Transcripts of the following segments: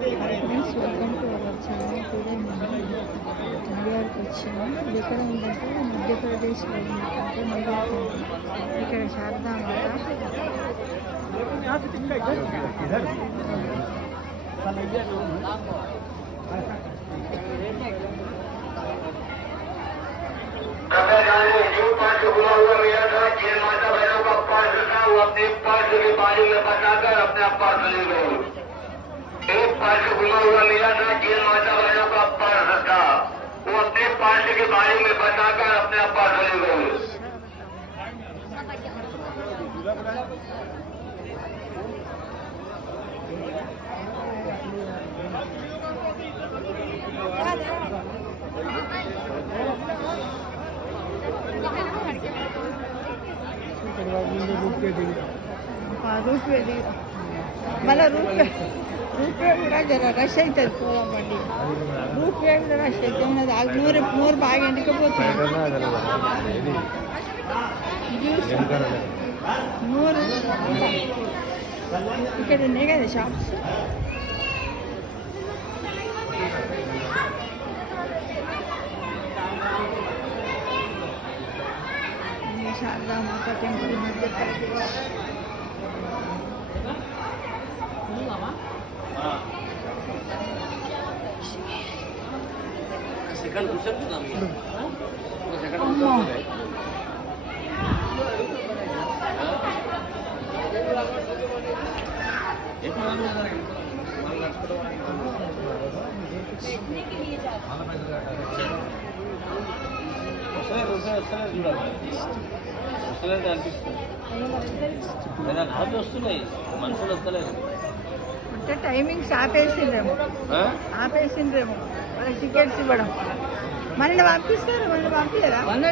Friends welcome to our channel. Today మనం New York వచ్చాము. ఇది ఎక్కడ ఉందంటే మధ్యప్రదేశ్లో ఉందంటే న్యూయార్క్ ఇక్కడ శారదామాత. अपने पर्स के बाजू में बताकर अपने पर्स ले गए। एक पर्स घुमा हुआ मिला था, जिन माता बहनों का पर्स था वो अपने पर्स के बाजू में बताकर अपने पर्स ले गए। మళ్ళీ రూపే కూడా జర రష్ అవుతుంది పోదామండి. రూపే కూడా రష్ అవుతుంది. నూరు బాగా ఎండికపోతుంది. నూరు ఇక్కడ ఉన్నాయి కదా షాప్స్. శారదామాత టెంపుల్ మధ్యప్రదేశ్. వస్తున్నాయి మనుషులు వస్తలేదు అంటే టైమింగ్స్ ఆపేసిండ్రేమో వాళ్ళకి టికెట్స్ ఇవ్వడం. మళ్ళీ పంపిస్తారు. మళ్ళీ పంపించరా? మళ్ళీ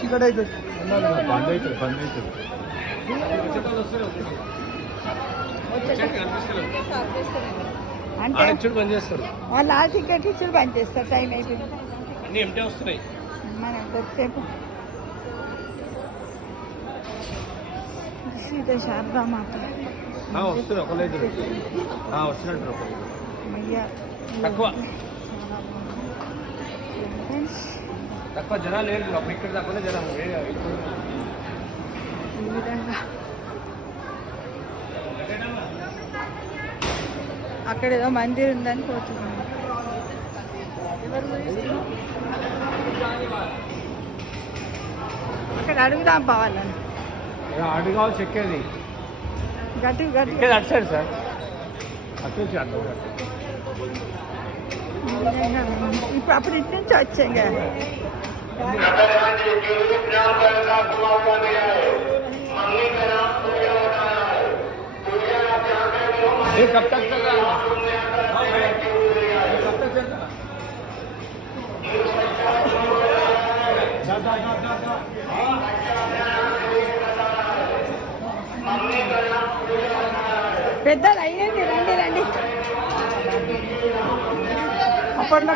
చీకటి అవుతుంది. బంద్ అవుతుంది. అంటే బంద్ చేస్తారు. వాళ్ళు ఆ టికెట్ ఇచ్చి బంద్ చేస్తారు. టైం అయిపోయింది. అన్నీ ఎంటే వస్తున్నాయి. మన కొద్దిసేపు సీత శారదామాత వస్తుంది. ఒకలేదు వచ్చినట్టు తక్కువ జనాలు లేదు. అప్పుడు ఇక్కడ తక్కువ జనం. ఈ విధంగా అక్కడ ఏదో మందిర్ ఉందని పోతున్నాం. అక్కడ అడుగుదాం పోవాలని. అడుగు చెక్కేది గట్టి అటు సైడ్ సార్. అటు ఇప్పుడు అప్పుడు ఇటు నుంచి వచ్చాం కదా. कब तक चल रहा है? कब तक चल रहा పెద్దలు అయ్యేది. రండి అప్పట్లో